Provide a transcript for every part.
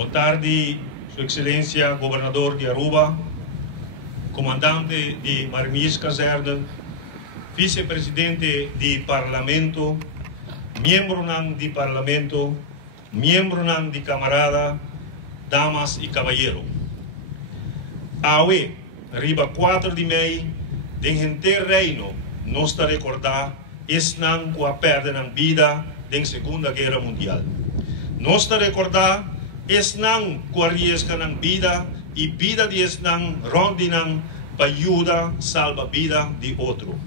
Boa tarde, Sua Excelência, Governador de Aruba, Comandante de Marmis Caserda, Vice-Presidente de Parlamento, Membro de Parlamento, Membro de Camarada, Damas e Caballeros. Awe, riba 4 de maio, den gente reino, nós está recordar, esnan com a perda na vida da Segunda Guerra Mundial. Nós está recordar, esnan com a risca na vida e vida de esnan rondinan para ajuda salva vida de outro.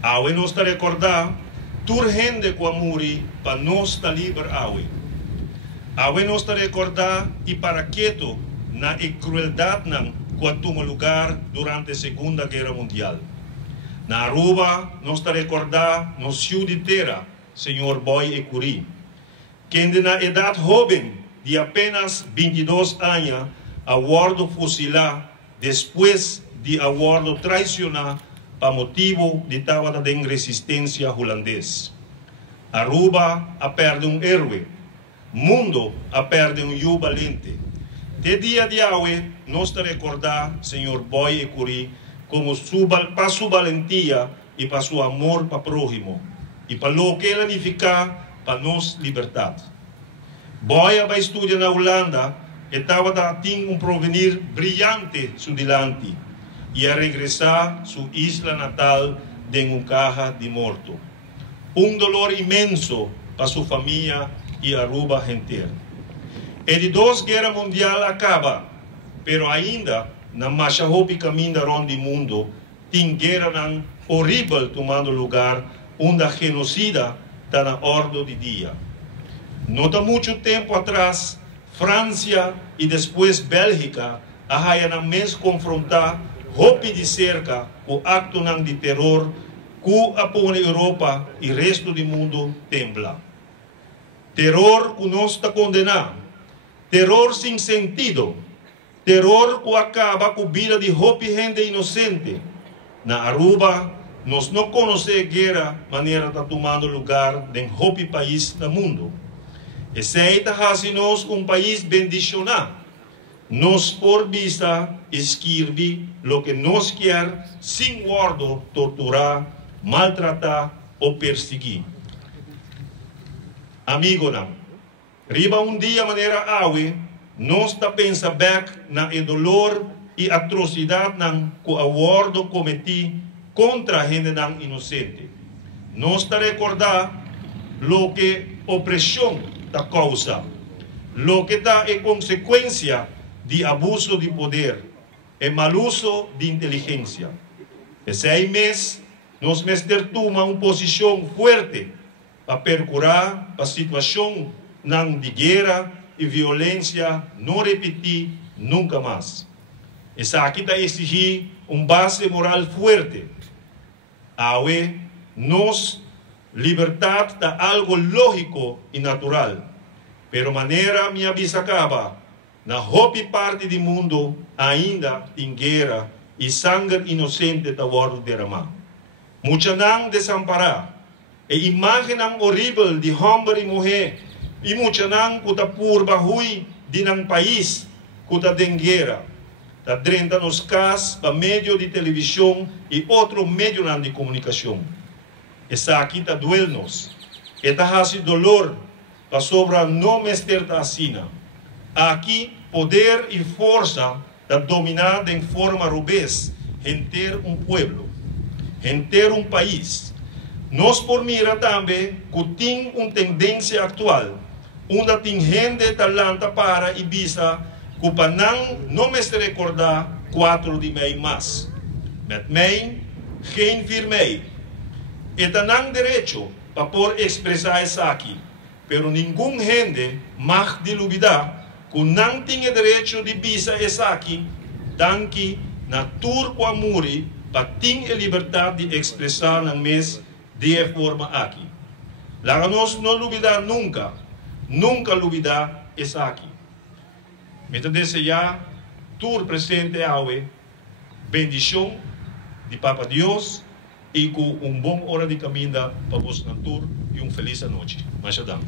Awe nós está recordar, tur gente com a muri para nós está livre awe. Awe nós está recordar e para quieto na crueldade nan que tomou lugar durante a Segunda Guerra Mundial. Na Aruba, nós está recordar nos ciudadera, Senhor Boy Ecuri, que na idade jovem de apenas 22 anos, aguardo fusilar depois de aguardo traicionar para motivo de tabata de resistência holandês. Aruba a perde héroe, mundo a perde yu valente. De dia de hoje, nós te recordar, Senhor Boy Ecuri, como para sua valentia e para seu amor para o próximo, e para o que ele edificar para nossa liberdade. Boy vai estudar na Holanda, e estava a ter provenir brilhante sudilante, e a regressar a sua isla natal de caja de morto. Dolor imenso para sua família e Aruba inteira. E de duas guerras mundiais acaba, pero ainda na marcha hopi caminho do mundo, tem guerra horrível tomando lugar, onde a genocida está na ordem de dia. Não há muito tempo atrás, França e depois Bélgica a mesmo confrontar hopi de cerca o acto de terror que a Europa e o resto do mundo tembla. Terror que nós está condenado, terror sem sentido, terror que acaba com a vida de hopi gente inocente. Na Aruba, nós não conhecemos guerra maneira de tomando lugar em hopi país do mundo. E se nós país bendicionado, nós por vista escrever o que nós quer sem guardo torturar, maltratar ou perseguir. Amigo não, riba dia maneira awe, nós está pensando back na dolor e atrocidade que o awardo cometi contra a gente inocente. Nós está recordar lo que opressão da causa, lo que está é consequência de abuso de poder e mal uso de inteligência. Esse mês, nós mestre toma uma posição forte para percurar a situação de guerra e violência não repetir nunca mais. Essa aqui está exigir base moral forte. Awe, nos liberdade está algo lógico e natural, pero maneira minha visa acaba, na hopi parte do mundo ainda tem guerra e sangue inocente está sendo derramado. Muitos não desamparar, e imagem horrível de homem e mulher, e muitos não que está por bahui de um país que está em guerra. Está dentro nos casos para meio de televisão e outro meio de comunicação. Essa aqui está doendo-nos. Está fazendo dolor para sobra não mestre da assina. Aqui, poder e força está dominando em forma rubez entre pueblo, entre país. Nós por mira também que tem uma tendência atual, onde tem gente talanta para e visa que para não me recordar 4 de maio mais. Met mei, geen 4 mei. E não direito para por expressar isso aqui, pero nenhum gente mag de duvidar que não tinha direito de visa isso aqui, tanque na turco amuri para ter a liberdade de expressar na mês de forma aqui. Lá nós não duvidar nunca duvidar isso aqui. Então, desejar tur presente awe, bendição de Papa Deus e com bom hora de caminho para vos na tur e feliz noite. Machadam.